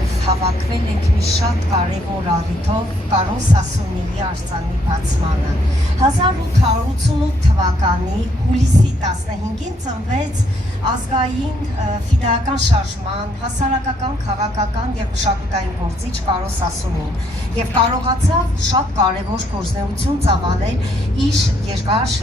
եւ հավաքվել ենք մի շատ կարեւոր առիթով Կարոս Ասունիի արձանի բացմանը։ 1888 թվականի հուլիսի 15-ին ծնվեց ազգային ֆիդայական շարժման, հասարակական, քաղաքական եւ մշակութային գործիչ Կարոս Ասունին եւ կարողացավ շատ կարեւոր գործունեություն ծավալել իր երկար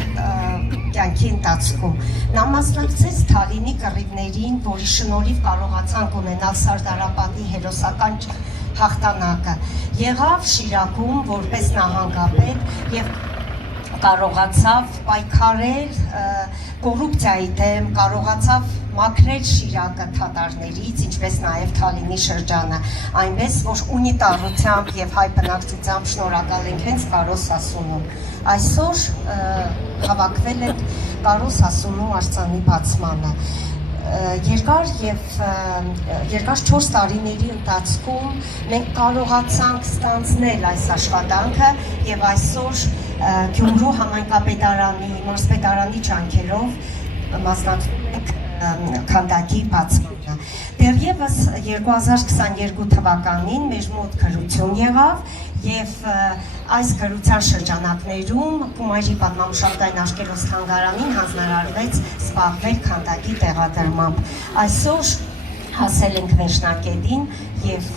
կյանքի ընթացքում։ Նա մասնակցեց Թալինի կռիվներին, որի շնորհիվ կարողացանք ունենալ Սարդարապետի հերոսական հաղթանակը։ Եղավ Շիրակում որպես նահանգապետ եւ կարողացավ պայքարել կոռուպցիայի դեմ, կարողացավ մաքրել Շիրակը թաթարներից, ինչպես նաև Թալինի շրջանը, այնպես որ ունիտարությամբ եւ հայ բնակչությամբ շնորհակալ ենք հենց Կարոս Ասունուն։ Այսօր հավաքվել ենք Կարոս Ասունու արձանի բացմանը։ Երկար 4 տարիների ընթացքում մենք կարողացանք ստանձնել այս աշխատանքը եւ այսօր Գյումրու համայնքապետարանի, մարզպետարանի ջանքերով մասնակցենք քանդակի բացմանը։ Դեռևս 2022 թվականին մեր մոտ գրություն եղավ եւ այս գրության շրջանակներում Կումայրի պատմամշակութային աշկերտի թանգարանին հանձնարարվեց զբաղվել քանդակի տեղադրմամբ։ Այսօր հասել ենք վերջնակետին եւ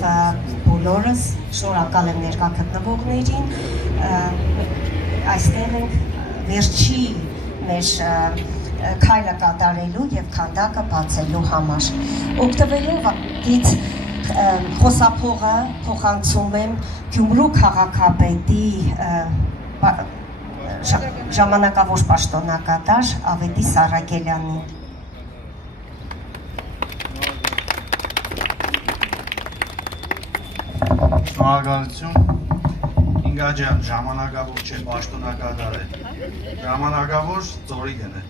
բոլորս շնորհակալ եմ ներկա գտնվողներին, այստեղ ենք վերջի մեր քայլը կատարելու եւ քանդակը բացելու համար։ Օգտվելով այդ խոսափողը փոխանցում եմ Գյումրու քաղաքապետի ժամանակավոր պաշտոնակատար Ավետիս Սարագելյանին։ Շնորհակալություն։ Ինգաջան ժամանակավոր չէ, պաշտոնակատար է։ Ժամանակավոր ծորիգն է։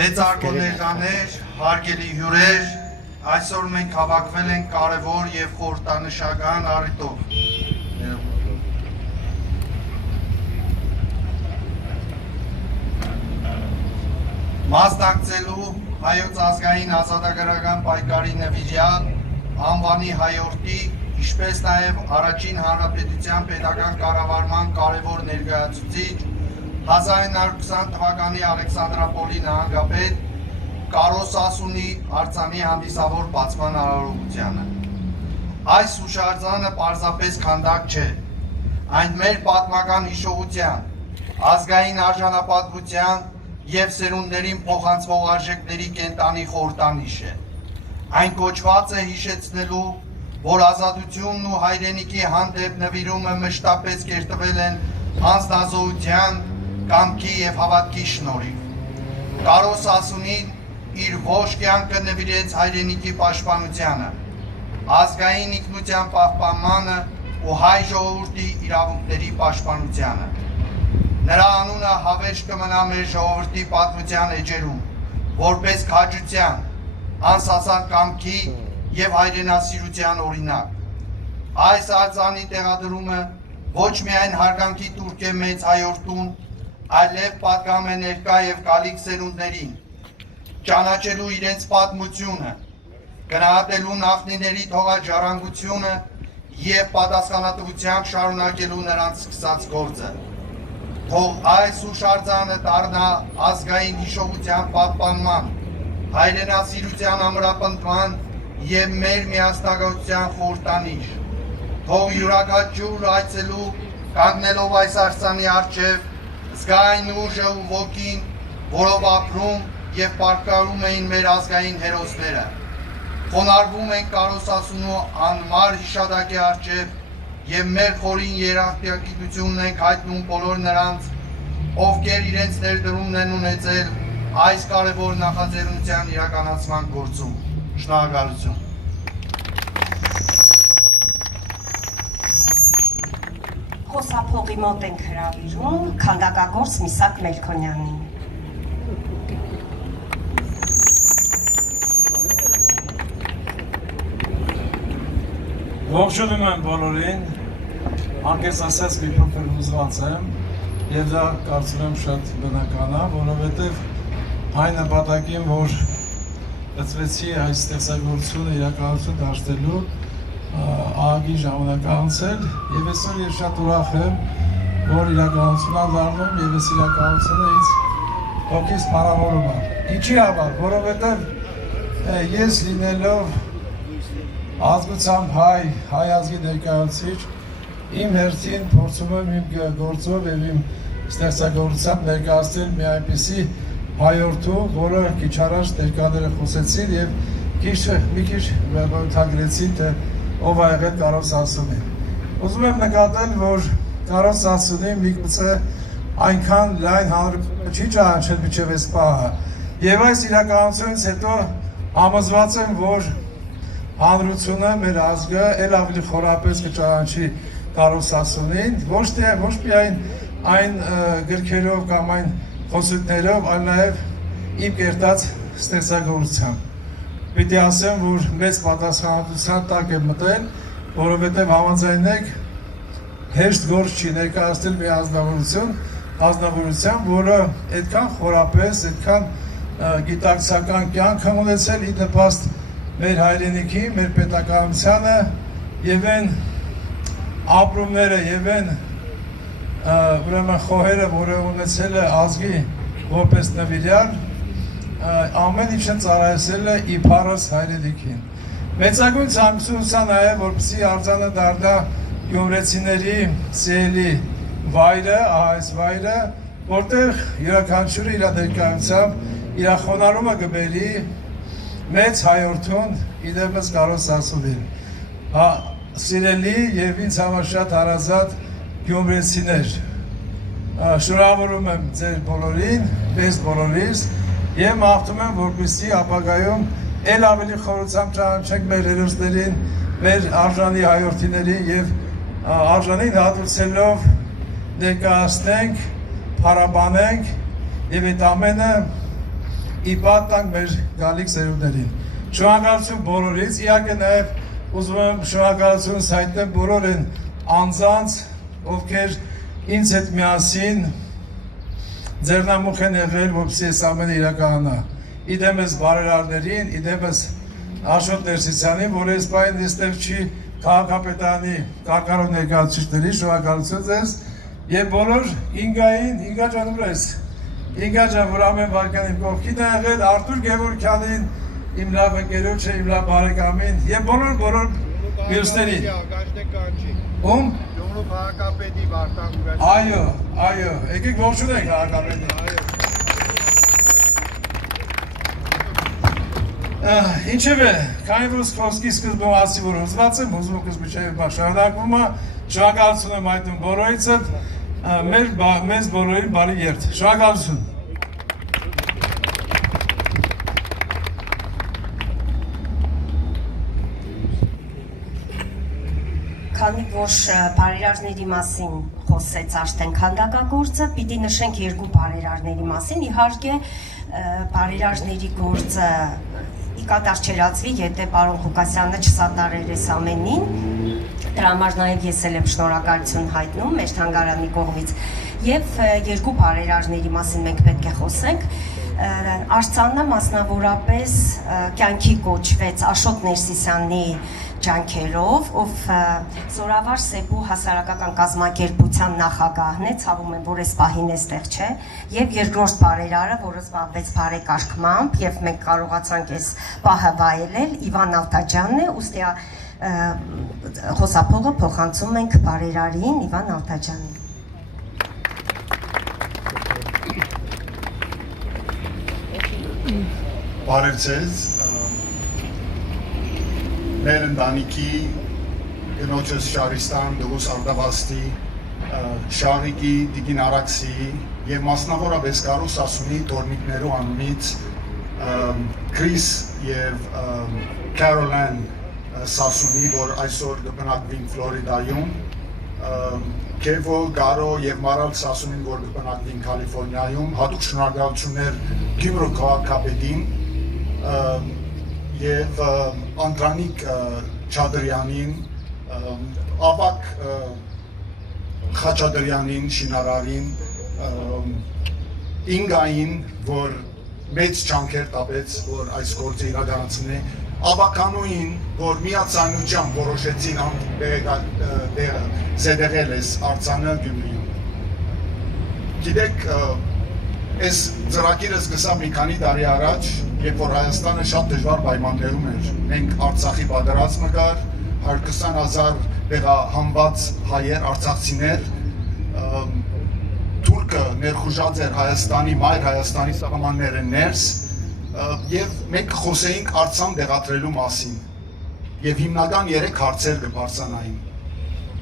Մեծ արգոներկաներ, հարգելի հյուրեր, այսօր մենք հավաքվել ենք կարևոր եւ խորհրդանշական առիթով։ Մասնակցելու հայոց ազգային ազատագրական պայքարի նվիրյալ անվանի հայորդի, ինչպես նաև առաջին հանրապետության պետական կառավարման կարևոր ներկայացուցիչ 1920 թվականի Ալեքսանդրապոլի նահանգապետ Կարոս Ասունի արձանի հանդիսավոր բացման արարողությանը։ Այս հուշարձանը պարզապես քանդակ չէ, այն մեր պատմական հիշողության, ազգային արժանապատվության եւ սերունդներին փոխանցվող արժեքների կենտանի խորհրդանիշ է։ Այն կոչված է հիշեցնելու, որ ազատությունն ու հայրենիքի հանդեպ նվիրումը մշտապես կերտվել են անձնազոհության, կամքի եւ հավատքի շնորհիվ։ Կարոս Ասունին իր ողջ կյանքը նվիրեց հայրենիքի պաշտպանությանը, ազգային ինքնության պահպանմանը ու հայ ժողովրդի իրավունքների պաշտպանությանը։ Նրա անունը հավերժ կմնա մեր ժողովրդի պատմության էջերում, որպես քաջության, անսասան կամքի եւ հայրենասիրության օրինակ։ Այս արձանի տեղադրումը ոչ միայն հարգանքի տուրք է մեծ հայորդուն, այլև պատգամ է ներկա եւ գալիք սերունդներին, ճանաչելու իրենց պատմությունը, գնահատելու նախնիների թողած ժառանգությունը եւ պատասխանատվությամբ շարունակելու նրանց սկսած գործը։ Թող այս հուշարձանը դառնա ազգային հիշողության պահպանման, հայրենասիրության ամրապնդման եւ մեր միասնագործության խորհրդանիշ։ Թող յուրաքանչյուր այցելու կանգնելով այս արձանի առջև զգա այն ուժը ու ոգին, որով ապրում եւ պարգևում էին մեր ազգային հերոսները։ Խոնարհվում ենք Կարոս Ասունու անմար հիշատակի առջև եւ մեր խորին երախտագիտությունն ենք հայտնում բոլոր նրանց, ովքեր իրենց ներդրումն են ունեցել այս կարևոր նախաձեռնության իրականացման գործում։ Շնորհակալություն։ Խոսափողի մոտ ենք հրավիրում քանդակագործ Միսակ Մելքոնյանին։ Ողջունում եմ բոլորին, անկեղծ ասած մի փոքր հուզված եմ եւ դա կարծում եմ շատ բնական է, որովհետեւ այն նպատակին, որ լծվեցի այս ստեղծագործությունը իրականություն դարձնելու ահագին ժամանակ անցել եւ այսօր ես շատ ուրախ եմ, որ իրականություն ա դառնում եւ այս իրականությունը ինձ հոգիս փառավորում է։ Ինչի համար, որովհետեւ ես լինելով ազգությամբ հայ ազգի ներկայացուցիչ, իմ հերթին փորձում եմ իմ գործով եւ իմ ստեղծագործությամբ ներկայացնել մի այնպիսի հայորդու, որը քիչ առաջ ներկաները խոսեցին եւ մի քիչ մտագրեցին, թե ով ա եղել Կարոս Սասունին։ Ուզում եմ նկատել, որ Կարոս Սասունին միգուցե այնքան լայն հանրությունը չի ճանաչել մինչև այս պահը։ Եվ այս իրականությունից հետո համոզված եմ, որ հանրությունը, մեր ազգը ել ավելի խորապես կճանաչի Կարոս Սասունին, ոչ միայն այն գրքերով կամ այն խոսություններով, այլ նաև իմ կերտած ստեղծագործությամբ։ Պիտի ասեմ, որ մեծ պատասխանատվության տակ եմ մտել, որովհետև համաձայնեք հեշտ գործ չի ներկայացնել մի ազնվորություն, որը այդքան խորապես, այդքան գիտակցական կյանք է ունեցել ի նպաստ մեր հայրենիքի, մեր պետականությանը եւ այն ապրումները եւ այն ուրեմն խոհերը, որը ունեցել է ազգի որպես նվիրյալ, ամեն ինչը ծառայեցել է իբարս հայրենիքին։ Մեծագույն ցանկությունս նաև, որպեսզի արձանը դառնա գյումրեցիների սիրելի վայրը, այս վայրը, որտեղ յուրաքանչյուրը իր ներկայությամբ իր խոնարհումը կբերի մեծ հայորդուն, իդեպս Կարոս Սասունին։ Սիրելի եւ ինձ համար շատ հարազատ գյումրեցիներ, շնորհավորում եմ ձեր բոլորին, մեզ բոլորիս եւ մաղթում եմ, որպեսզի ապագայում ել ավելի խորությամբ ճանաչենք մեր հերոսներին, մեր արժանի հայորդիներին եւ արժանին հատուցելով ներկայացնենք, փառաբանենք եւ այդ ամենը ի պատիվ տանք մեր գալիք սերունդներին։ Շնորհակալություն բոլորից, իհարկե նաեւ ուզում եմ շնորհակալություն հայտնել բոլոր այն անձանց, ովքեր ինձ հետ միասին ձեռնամուխ են եղել, որպեսզի այս ամենը իրականանա։ Իդեմս բարերարներին, իդեմս Աշոտ Ներսիսյանին, որ այս պահին այստեղ չի, քաղաքապետարանի կարգառող ներկայացուցիչների, շնորհակալություն ձեզ եւ բոլոր Ինգա ջան ուր ես։ Ինգա ջան, որ ամեն վարքան իմ կողքին է եղել, Արտուր Գևորգյանին, իմ լավ ընկերոջը, իմ լավ բարեկամին եւ բոլոր մյուսներին։ Ում Քաղաքապետի Վարդան Գուրաշ։ Այո, եկեք ողջունենք քաղաքապետին։ Ինչևէ, քանի որ խոսքի սկզբում ասի, որ հուզված եմ, հուզմունքս միջև շարունակվում է, շնորհակալություն եմ հայտնում բոլորիցդ, մեզ բոլորին բարի երթ։ Շնորհակալություն։ Քանի որ բարերարների մասին խոսեց արդեն քանդակագործը, պիտի նշենք երկու բարերարների մասին, իհարկե բարերարների գործը ի կատար չերածվի, եթե պարոն Ղուկասյանը չսատարեր այս ամենին, դրա համար նաև ես էլ եմ շնորհակալություն հայտնում մեր թանգարանի կողմից եւ երկու բարերարների մասին մենք պետք է խոսենք։ Արձանը մասնավորապես կյանքի կոչվեց Աշոտ Ներսիսյանի ջանքերով, ով Զորավար Սեբու հասարակական կազմակերպության նախագահն է, ցավում եմ, որ այս պահին էստեղ չէ, եւ երկրորդ բարերարը, որը զբաղվեց բարեկարգմամբ, եւ մենք կարողացանք այս պահը վայելել, Իվան Ալթաջյանն է, ուստի խոսափողը փոխանցում ենք բարերարին Իվան Ալթաջյանին։ Բարև ձեզ, մեր ընտանիքի գնոջս Շարիստան, Դուգուս Արդավաստի, Շարիկի, Տիկին Արաքսի եւ մասնավորապես Կարոս Սասունի տորնիկներու անունից Քրիս եւ Քարոլայն Սասունի, որ այսօր կբնակվին Ֆլորիդայում, Քևո, Գարո եւ Մարալ Սասունին, որ կբնակվին Կալիֆոռնիայում, հատուկ շնորհակալություններ Գյումրու քաղաքապետին եւ Անդրանիկ Չադրյանին, Ավակ Խաչատրյանին, շինարարին, Ինգային, որ մեծ ջանքեր տապեց, որ այս գործը իրականացնի, ավականուին, որ միացանությամբ որոշեցին զետեղել ես արձանը Գյումրիում։ Գիտեք, այս ծրագիրը սկսավ մի քանի տարի առաջ, երբ որ Հայաստանը շատ դժվար պայմաններում էր։ Մենք Արցախի պատերազմը կար, 120,000 տեղահանված հայեր, արցախցիներ, թուրքը ներխուժած էր Հայաստանի, մայր Հայաստանի սահմանները ներս, եւ մենք խոսեինք Արցան դեղատրելու մասին։ Եվ հիմնական 3 հարցեր կբարձրանային.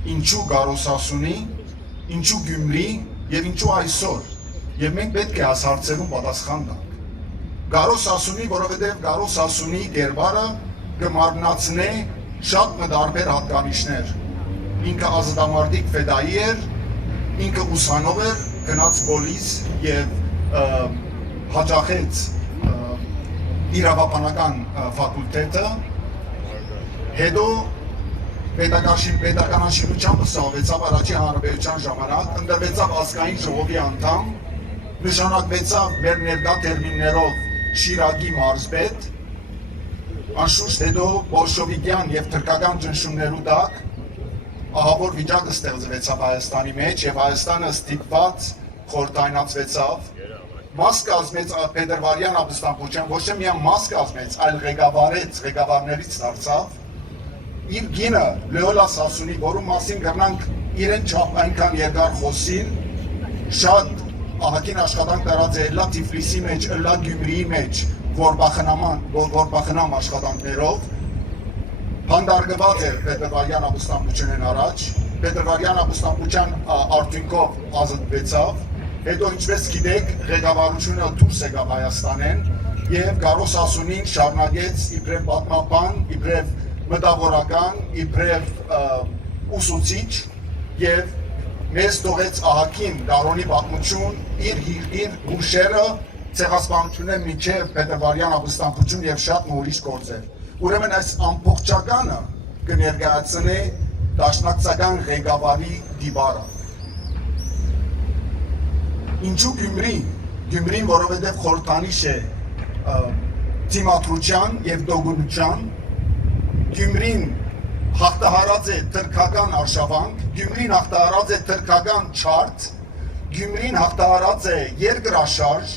ինչու Գարոսասունի, ինչու Գյումրի եւ ինչու այսօր։ Եվ մենք պետք է այս հարցերուն պատասխան տանք։ Գարոսասունի, որովհետեւ Գարոսասունի դերբարը կմարմնացնե շատ մտարբեր հատկանիշներ։ Ինքը ազատամարտիկ ֆեդայի էր, ինքը ուսանող էր, գնաց պոլիս եւ հաջախեց իրավաբանական ֆակուլտետը, հետո պետականաշինությամբ ստացվեցավ առաջի հանրապետության ժամանակ, ընտրվեցավ ազգային ժողովի անդամ, նշանակվեցավ մեր ներկա տերմիններով Շիրակի մարզպետ, անշուշտ հետո բոլշևիկյան եւ թրքական ճնշումներու տակ ահավոր վիճակը ստեղծվեցավ Հայաստանի մեջ եւ Հայաստանը ստիպված խորհրդայնացվեցավ, մաս կազմեց Պետրվարյան Ապստամբուլյան, ոչ թե միայն մաս կազմեց, այլ ղեկավարներից դարձավ, իր գինը Լեոլա Սասունի, որում մասին կրնանք իրեն չափ այնքան երկար խոսին, շատ ահագին աշխատանք տարած է ըլլա Թիֆլիսի մեջ, ըլլա Գյումրիի մեջ, որբախնամ աշխատանքներով, հանդարգված էր Պետրվարյան Ապստամբուլյանն առաջ, Պետրվարյան Ապստամբուլյան արդյունքով ազատվեցավ, հետո ինչպես գիտեք, ղեկավարությունը դուրս եկավ Հայաստանեն եւ Գարոսասունին շարունակեց իբրև պատմաբան, իբրև մտավորական, իբրև ուսուցիչ եւ մեզ թողեց ահագին դարոնի պատմություն իր հուշերը ցեղասպանությունը միջև Պետրվարյան Ապստամբուլյան եւ շատ ուրիշ գործեր։ Ուրեմն այս ամբողջականը կներկայացնի դաշնակցական ղեկավարի դիվարը։ Ինչու Գյումրի? Գյումրին, որովհետև խորհրդանիշ է դիմադրության եւ դոգունության, Գյումրին հաղթահարած է թրքական արշավանք, Գյումրին հաղթահարած է թրքական չարտ, Գյումրին հաղթահարած է երկրաշարժ,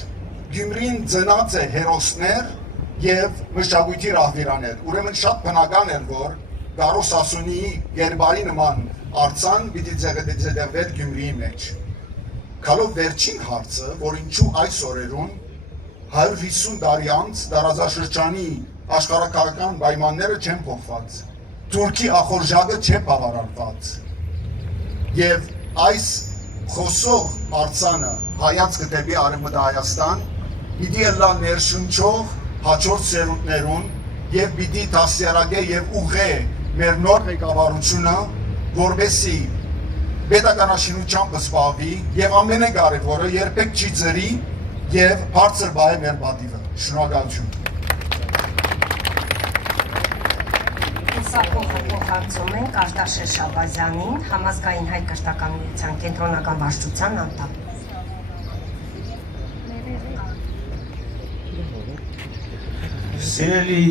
Գյումրին ծնած է հերոսներ եւ մշակույթի ռահվիրաներ։ Ուրեմն շատ բնական էր, որ Գարոսասունիի երբարի նման արձան պիտի ձևավորվեր Գյումրիի մեջ։ Գալով վերջին հարցը, որ ինչու այս օրերուն 150 տարի անց տարածաշրջանի աշխարհակարգական պայմանները չեն փոխված։ Թուրքի ախորժակը չէ բավարարված։ Եվ այս խոսող արձանը հայացքը դեպի Արևմտահայաստան պիտի ըլլա ներշնչող հաջորդ սերունդներուն եւ պիտի դասյարակե եւ ուղղե մեր նոր ղեկավարությունը, որովհետեւ պետականաշինությամբ զբաղվի եւ ամենակարևորը երբեք չի ծրի եւ բարձր բայ մեր պատիվը։ Շնորհակալություն։ Հեսա փոխանցում ենք Արտաշես Շաբազյանին, Համազգային հայ կրթական միության կենտրոնական վարչության անդամ։ Սիրելի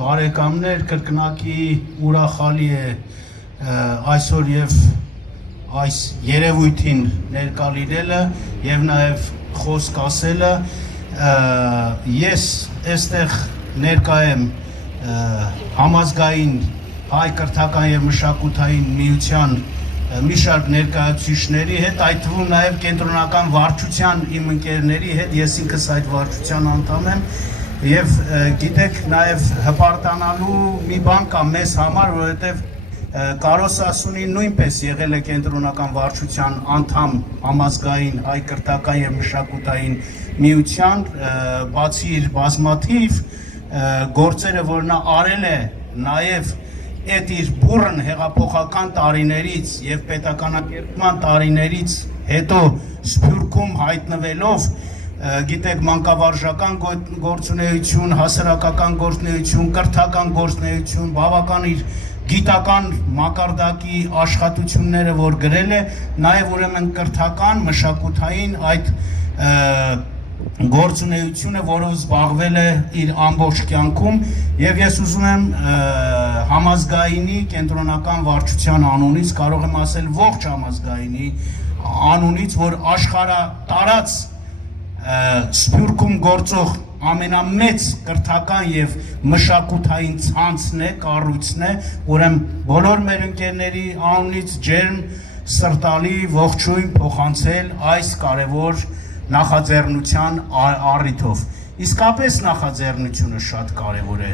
բարեկամներ, կրկնակի ուրախալի է այսօր եւ այս երևույթին ներկա լինելը եւ նաեւ խոսք ասելը։ Ես այստեղ ներկա եմ Համազգային հայ կրթական եւ մշակութային միության մի շարք ներկայացուցիչների հետ, այդ թվում նաեւ կենտրոնական վարչության իմ ընկերների հետ, ես ինքս այդ վարչության անդամ եմ։ Եվ գիտեք, նաև հպարտանալու մի բան կա մեզ համար, որովհետև Գարոսասունին նույնպես եղել է կենտրոնական վարչության անդամ Համազգային հայ կրթական եւ մշակութային միության, բացի իր բազմաթիվ գործերը, որ նա արել է, նաև այդ իր բուռն հեղափոխական տարիներից եւ պետականակերպման տարիներից հետո Սփյուռքում հայտնվելով, գիտեք, մանկավարժական գործունեություն, հասարակական գործունեություն, կրթական գործունեություն, բավական իր գիտական մակարդակի աշխատությունները, որ գրել է, նաև ուրեմն կրթական, մշակութային այդ գործունեությունը, որով զբաղվել է իր ամբողջ կյանքում, եւ ես ուզում եմ համազգայինի կենտրոնական վարչության անունից, կարող եմ ասել ողջ համազգայինի անունից, որ աշխարհատարած Սփյուռքում գործող ամենամեծ կրթական եւ մշակութային ցանցն է, կառույցն է, ուրեմն բոլոր մեր ընկերների անունից ջերմ սրտալի ողջույն փոխանցել այս կարևոր նախաձեռնության առիթով։ Իսկապես նախաձեռնությունը շատ կարևոր է։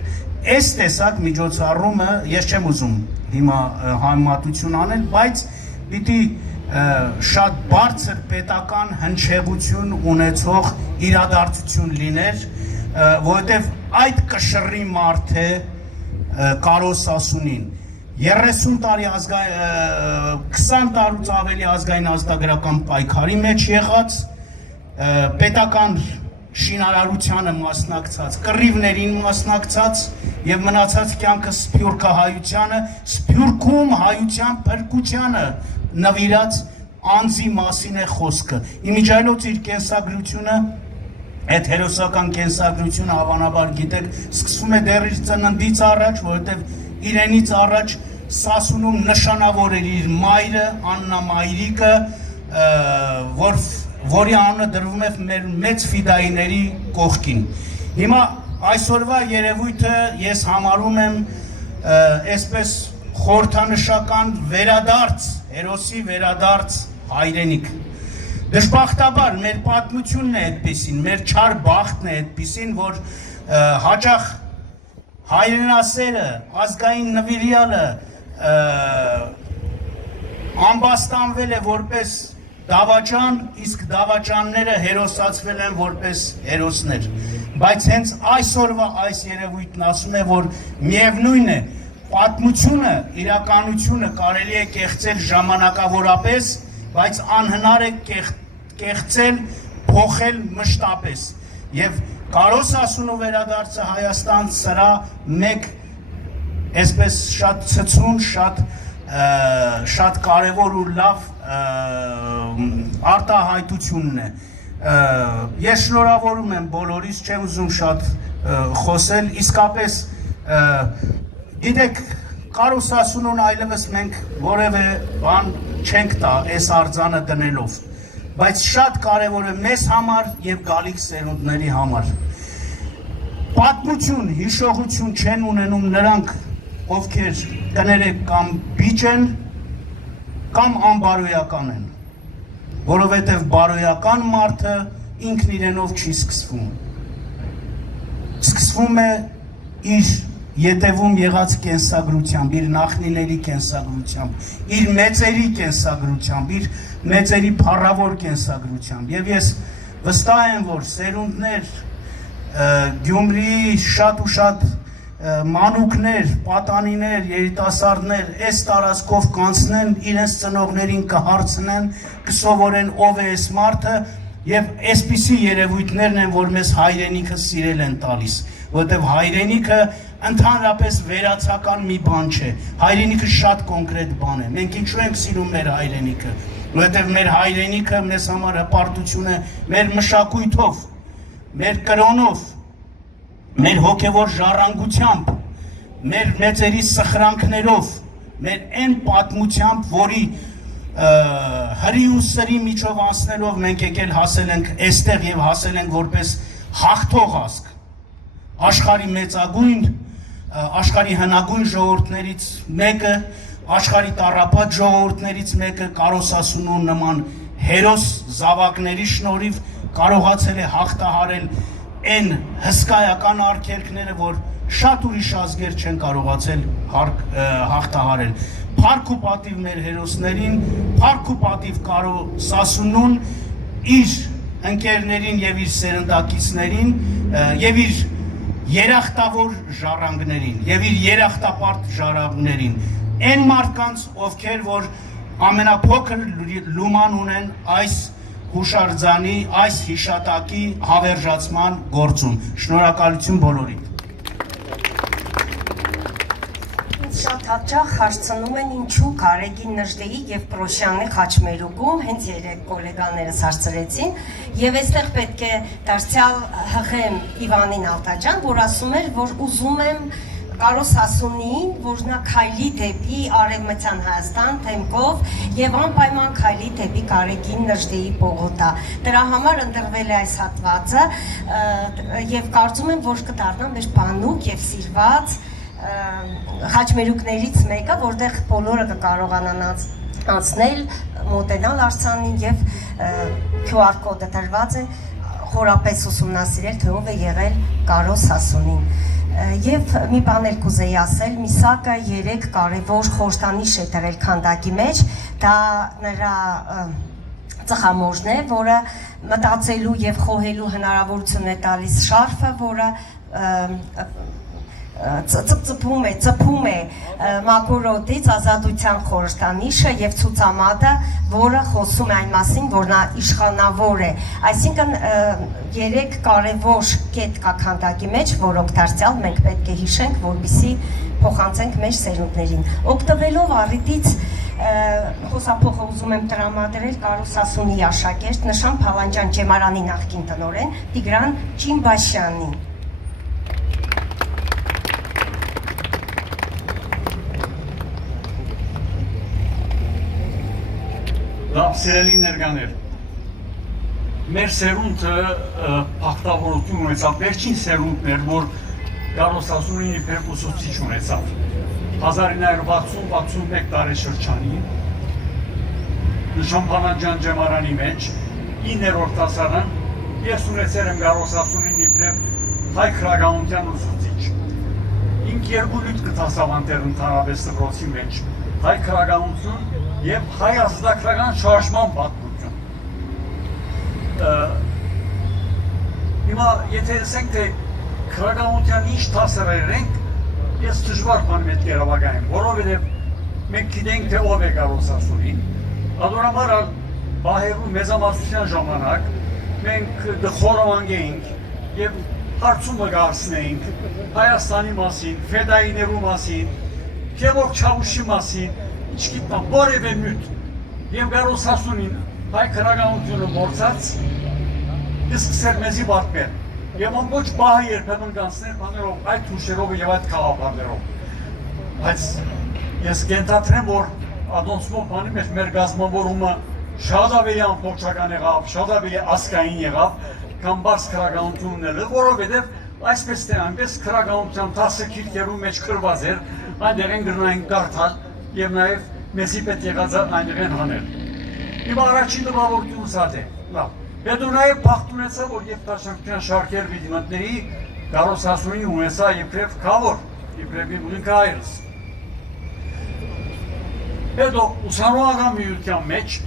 Այս տեսակ միջոցառումը ես չեմ ուզում հիմա համեմատություն անել, բայց պիտի շատ բարձր պետական հնչեղություն ունեցող իրադարձություն լիներ, որովհետև այդ կշռի մարդ է Կարոս Ասունին 30 տարի 20 տարուց ավելի ազգային ազատագրական պայքարի մեջ եղած, պետական շինարարությանը մասնակցած, կռիվներին մասնակցած եւ մնացած կյանքը սփյուռքահայությանը, Սփյուռքում հայության փրկությանը նվիրած անձի մասին է խոսքը։ Իմիջայլոց իր կենսագրությունը, այդ հերոսական կենսագրությունը հավանաբար գիտեք, սկսվում է դեռ իր ծննդից առաջ, որովհետև իրենից առաջ Սասունում նշանավոր էր իր մայրը, Աննա Մայրիկը, որի անունը դրվում է մեր մեծ ֆիդայիների կողքին։ Հիմա այսօրվա երևույթը ես համարում եմ այսպես խորհրդանշական վերադարձ, հերոսի վերադարձ հայրենիք։ Դժբախտաբար մեր պատմությունն է այդպիսին, մեր չար բախտն է այդպիսին, որ հաճախ հայրենասերը, ազգային նվիրյալը ամբաստանվել է որպես դավաճան, իսկ դավաճանները հերոսացվել են որպես հերոսներ։ Բայց հենց այսօրվա այս երևույթն ասում է, որ միևնույն է, պատմությունը, իրականությունը կարելի է կեղծել ժամանակավորապես, բայց անհնար է կեղծել, փոխել մշտապես։ Եվ Կարոս Ասունու վերադարձը Հայաստան սրա մեկ այսպես շատ ցցուն, շատ կարևոր ու լավ արտահայտությունն է։ Ես շնորհավորում եմ բոլորիս, չեմ ուզում շատ խոսել, իսկապես գիտեք, Կարոս Ասունուն այլևս մենք որևէ բան չենք տա այս արձանը դնելով, բայց շատ կարևոր է մեզ համար եւ գալիք սերունդների համար։ Պատմություն, հիշողություն չեն ունենում նրանք, ովքեր կներեք կամ բիճ են, կամ անբարոյական են, որովհետև բարոյական մարդը ինքն իրենով չի սկսվում։ Սկսվում է իր ետևում եղած կենսագրությամբ, իր նախնիների կենսագրությամբ, իր մեծերի կենսագրությամբ, իր մեծերի փառավոր կենսագրությամբ։ Եվ ես վստահ եմ, որ սերունդներ Գյումրիի շատ ու շատ մանուկներ, պատանիներ, երիտասարդներ այս տարածքով կանցնեն, իրենց ծնողներին կհարցնեն, կսովորեն ով է այս մարդը եւ այսպիսի երևույթներն են, որ մեզ հայրենիքը սիրել են տալիս, որովհետեւ հայրենիքը ընդհանրապես վերացական մի բան չէ, հայրենիքը շատ կոնկրետ բան է, մենք ինչու ենք սիրում մեր հայրենիքը, որովհետեւ մեր հայրենիքը մեզ համար հպարտություն է մեր մշակույթով, մեր կրոնով, մեր հոգևոր ժառանգությամբ, մեր մեծերի սխրանքներով, մեր այն պատմությամբ, որի հրի ու սրի միջով անցնելով մենք եկել հասել ենք այստեղ եւ հասել ենք որպես հաղթող ազգ, աշխարհի մեծագույն, աշխարհի հնագույն ժողովուրդներից մեկը, աշխարհի տառապած ժողովուրդներից մեկը Կարոս Ասունու նման հերոս զավակների շնորհիվ կարողացել է հաղթահարել այն հսկայական արգելքները, որ շատ ուրիշ ազգեր չեն կարողացել հաղթահարել։ Փառք ու պատիվ մեր հերոսներին, փառք ու պատիվ Կարոս Ասունուն, իր ընկերներին եւ իր սերնդակիցներին եւ իր երախտավոր ժառանգներին եւ իր երախտապարտ ժառանգներին, այն մարդկանց, ովքեր որ ամենափոքր լուման ունեն այս հուշարձանի, այս հիշատակի հավերժացման գործում։ Շնորհակալություն բոլորին։ Շատ հաճախ հարցնում են ինչու Գարեգին Նժդեի եւ Պրոշյանի խաչմերուկում հենց երեք գոլեգաներս հարցրեցին եւ այստեղ պետք է դարձյալ հղեմ Իվանին Ալտաջան, որ ասում էր, որ ուզում եմ Կարոս Հասունին, որ նա քայլի դեպի Արևմտյան Հայաստան թեմքով եւ անպայման քայլի դեպի Գարեգին Նժդեի պողոտա։ Դրա համար ընտրվել է այս հատվածը եւ կարծում եմ, որ կդառնա մեր բանուկ եւ սիրված խաչմերուկներից մեկը, որտեղ բոլորը կկարողանան անցնել, մոտենալ արձանին եւ QR կոդը տրված է խորապես ուսումնասիրել, թե ով է եղել Կարոս Հասունին։ Եվ մի բան էլ կուզեի ասել, Միսակը 3 կարևոր խորհրդանիշ է դրել քանդակի մեջ, դա նրա ծխամորժն է, որը մտածելու եւ խոհելու հնարավորություն է տալիս շարֆը, որը ծփում է Մակուրոտից ազատության խորհրդանիշը եւ ցուցամատը, որը խոսում է այն մասին, որ նա իշխանավոր է։ Այսինքն 3 կարևոր կետ կա քանդակի մեջ, որոնք դարձյալ մենք պետք է հիշենք, որպեսզի փոխանցենք մեր սերունդներին։ Օգտվելով առիթից խոսափողը ուզում եմ տրամադրել Կարոս Հասունի աշակերտ Նշան Փալանջյան Ջեմարանի նախկին տնօրեն Տիգրան Չիմբաշյանին։ Լավ սիրելի ներկաներ, մեր սերունդը պաղտավորություն ունեցավ, վերջին սերունդն էր, որ Կարոս Հասունին իբր ուսուցիչ ունեցավ 1960-61 տարեշրջանին Նշան Փալանջյան Ջեմարանի մեջ 9-րդ դասարան ես ունեցել եմ Կարոս Հասունին իբր հայ քրագանության ուսուցիչ։ Ինք երկու լույթ կտասավանտեր ընդհանրապես դպրոցի մեջ հայ քրագանություն եւ հայ ազատագրական շարժման պատմություն։ Հիմա եթե ասենք թե քրագանության ինչ դասեր ենք, ես դժվար բան մեծ կերավակայեմ, որովհետեւ մենք գիտենք թե ով է Կարոս Հասունին։ Ադորամար բահերու մեծամասնության ժամանակ մենք դխորովանգեինք եւ հարցումը գարցնեինք Հայաստանի մասին, Ֆեդայիներու մասին, Գևորգ Չավուշի մասին, չգիտեմ, որևէ մյուտ եւ Կարոս Հասունին հայ քրագանությունը մորցած սկսել մեզի պատմել եւ ամբողջ բահը երբեմն կանցներ բաներով այդ հուշերով եւ այդ խաղապարներով բայց ես կենթադրեմ որ ադոնցմով բանի մեջ մեր գազམ་որումը շատ ավելի ամբողջական եղավ, շատ ավելի ազգային եղավ կամ բաց քրագանությունն էլ որովհետեւ այսպես թե այնպես քրագանության 10 քիրքերու մեջ գրված էր այնտեղ են գրնային կարդալ եւ նաեւ մեզի պետք եղած այնտեղ են հանել։ Հիմա առաջին տպավորությունը սա է։ Լավ։ Հետո նաեւ բախտ ունեցա որ եւ տաշնակցության շարքեր վիդիմատների Կարոս Հասունին ունեցա իբրև քավոր, իբրև ինքայրս։ Հետո ուսանողական միության մեջ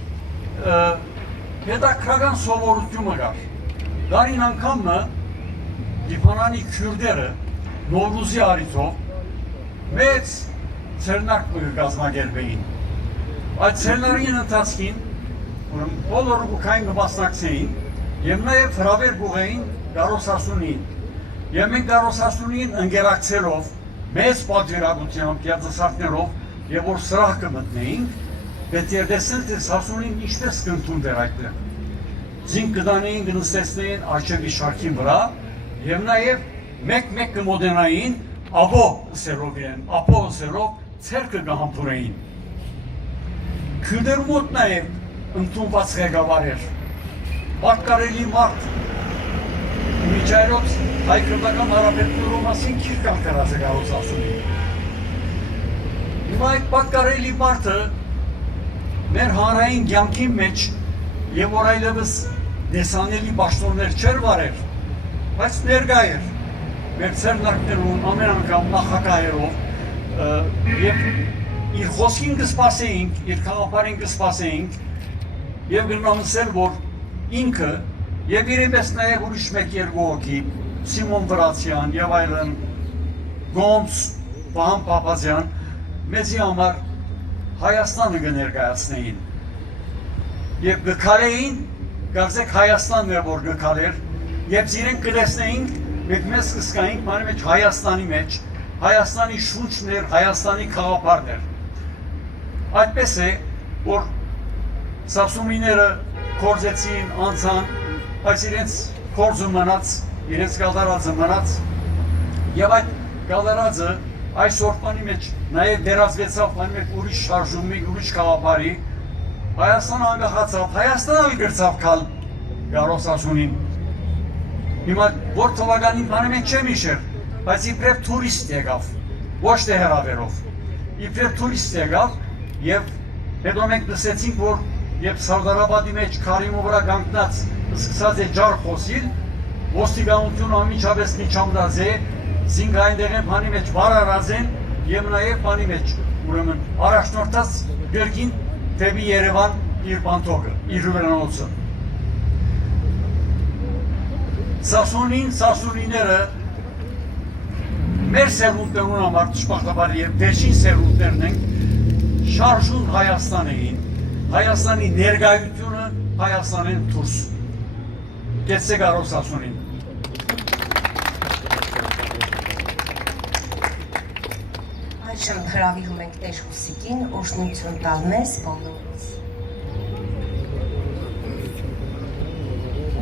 հետաքրական սովորությունը կար։ Դարին անգամը Լիբանանի քյուրդերը Նովրուզի արիթով մեծ ցերնակ կազմակերպեին։ Այդ ցերնարին ընթացքին բոլորը գուքային կմասնակցեին եւ նաեւ հրավեր գուղեին Կարոս Հասունին։ Եվ մենք Կարոս Հասունին ընկերակցելով մեծ պատվիրակությամբ երիտասարդներով եւ որ սրահ կմտնեինք, պետք է տեսնել թե Հասունին ինչպես կընդուներ այդտեղ։ Զինք կդանեին, կնստեցնեին արջևի շարքին վրա եւ նաեւ մեկ կմոդենային աբո սերով իրեն, ապո սերով ցերկը կհամբուրեին։ Քյուրդերու մոտ նաեւ ընդունված ղեկավար էր պատկարելի մարդ միջայրոց հայ քրդական հարաբերությունների մասին քիրք արտերած է Կարոս Հասունին։ Հիմա այդ պատկարելի մարդը մեր հանրային կյանքի մեջ եւ որ այլևս դեսանելի պաշտոններ չէր վարեր, բայց ներկա էր մեր ցերնակներում ամեն անգամ նախագահերով եւ իր խոսքին կսպասեինք, իր խաղապարին կսպասեինք եւ գնամսել որ ինքը եւ իրենպես նաեւ ուրիշ մեկ երկու հոգի Սիմոն Վրացյան եւ այլն Գոմս Վահան Պապազյան մեզի համար Հայաստանը կներկայացնեին եւ գքալեին գարզեք Հայաստանն է որ գքալեր եւ իրենք կտեսնեինք մենք մեզ կսկայինք ման մեջ Հայաստանի մեջ Հայաստանի շունչն էր, Հայաստանի քաղաքարն էր։ Այդպես է, որ Սասունիները կորզեցին, անցան, բայց իրենց կորզը մնաց, իրենց գալարածը մնաց, եւ այդ գալարածը այսօր բանի մեջ նաեւ դերազվեցավ բանի մեջ ուրիշ շարժումի, ուրիշ քաղաքարի, Հայաստանը անկախացավ, Հայաստանը գրծավ կալ Գարո Սասունին։ Հիմա որ թվականին բանի մեջ չեմ իշեր, բայց իբրև տուրիստ եկավ, ոչ թե հեռավերով, իբրև տուրիստ եկավ եւ հետո մենք լսեցինք, որ երբ Սարդարաբադի մեջ Քարիմի վրա կանգնած սկսած է ջար խոսիլ, ոստիկանությունը անմիջապես միջամտած է, զինք այնտեղ են բանի մեջ վարարած են եւ նաեւ բանի մեջ ուրեմն առաջնորդած Գերգին դեպի Երևան իր բանտոկը, իր հյուրանոցը։ Սասունիները մեր սերունդներուն համար ճշմարտաբար եւ վերջին սերունդներն են շարժուն Հայաստան էին, Հայաստանի ներկայությունը Հայաստանեն դուրս։ Գեցե Գարո Սասունին։ Այժմ հրավիրում ենք Տեր Հուսիկին, օրհնություն տալ մեզ բոլորից։